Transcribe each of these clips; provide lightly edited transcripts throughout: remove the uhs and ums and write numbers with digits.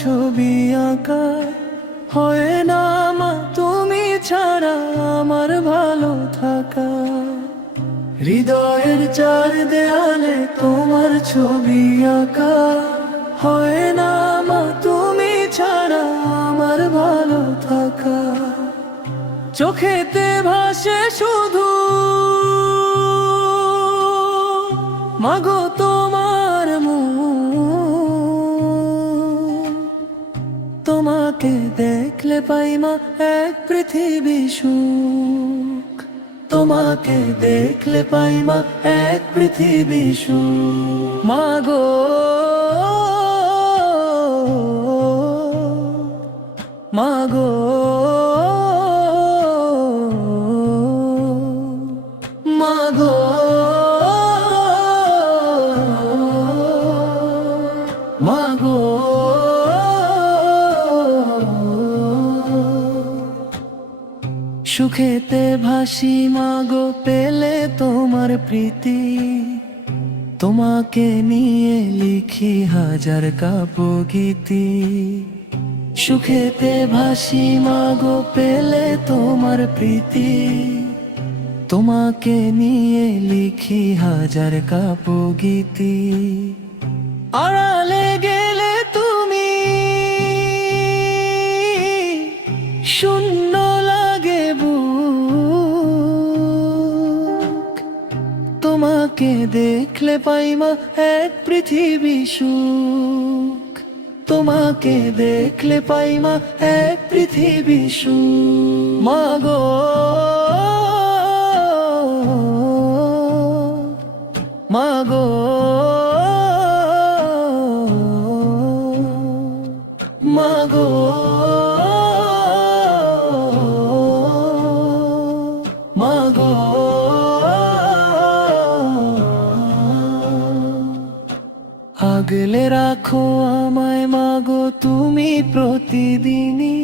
ছবি আঁকা হয় না মা তুমি ছাড়া আমার ভালো থাকা। হৃদয়ের চার দেয়ালে তোমার ছবি আঁকা হয় না মা তুমি ছাড়া আমার ভালো থাকা। চোখেতে ভাসে শুধু মাগো তোমার মুখ, তোমাকে দেখলে পাই মা এক পৃথিবী সুখ, তোমাকে দেখলে পাই মা এক পৃথিবী সুখ। মাগো মাগো মাগো মাগো সুখেতে ভাসি মাগো পেলে তোমার প্রীতি, তোমাকে নিয়ে লিখি হাজার কাব্যগীতি। সুখেতে ভাসি মাগো পেলে তোমার প্রীতি, তোমাকে নিয়ে লিখি হাজার কাব্যগীতি। আড়ালে গেলে তুমি শূন্য লাগে বুক, তোমাকে দেখলে পাই মা এক পৃথিবী সুখ, তোমাকে দেখলে পাই মা এক পৃথিবী সুখ। মাগো মাগো মাগো মাগো আগলে রাখো আমায় মাগো তুমি প্রতিদিনই,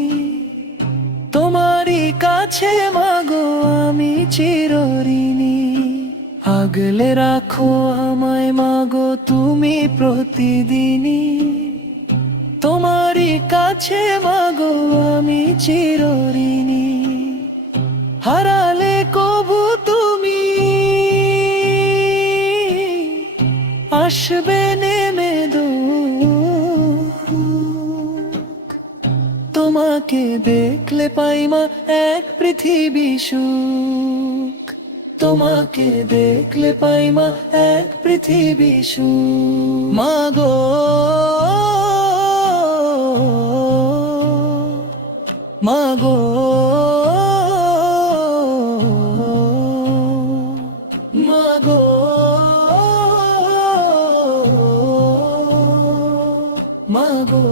তোমারই কাছে মাগো আমি চিরঋণী। আগলে রাখো আমায় মাগো তুমি প্রতিদিনই, তোমারই কাছে মাগো আমি চিরঋণী। হারালে কবু তুমি আসবে নেমে দুঃখ, তোমাকে দেখলে পাই মা এক পৃথিবী সুখ, তোমাকে দেখলে পাই মা এক পৃথিবী সুখ। মাগো মাগো মাগো মাগো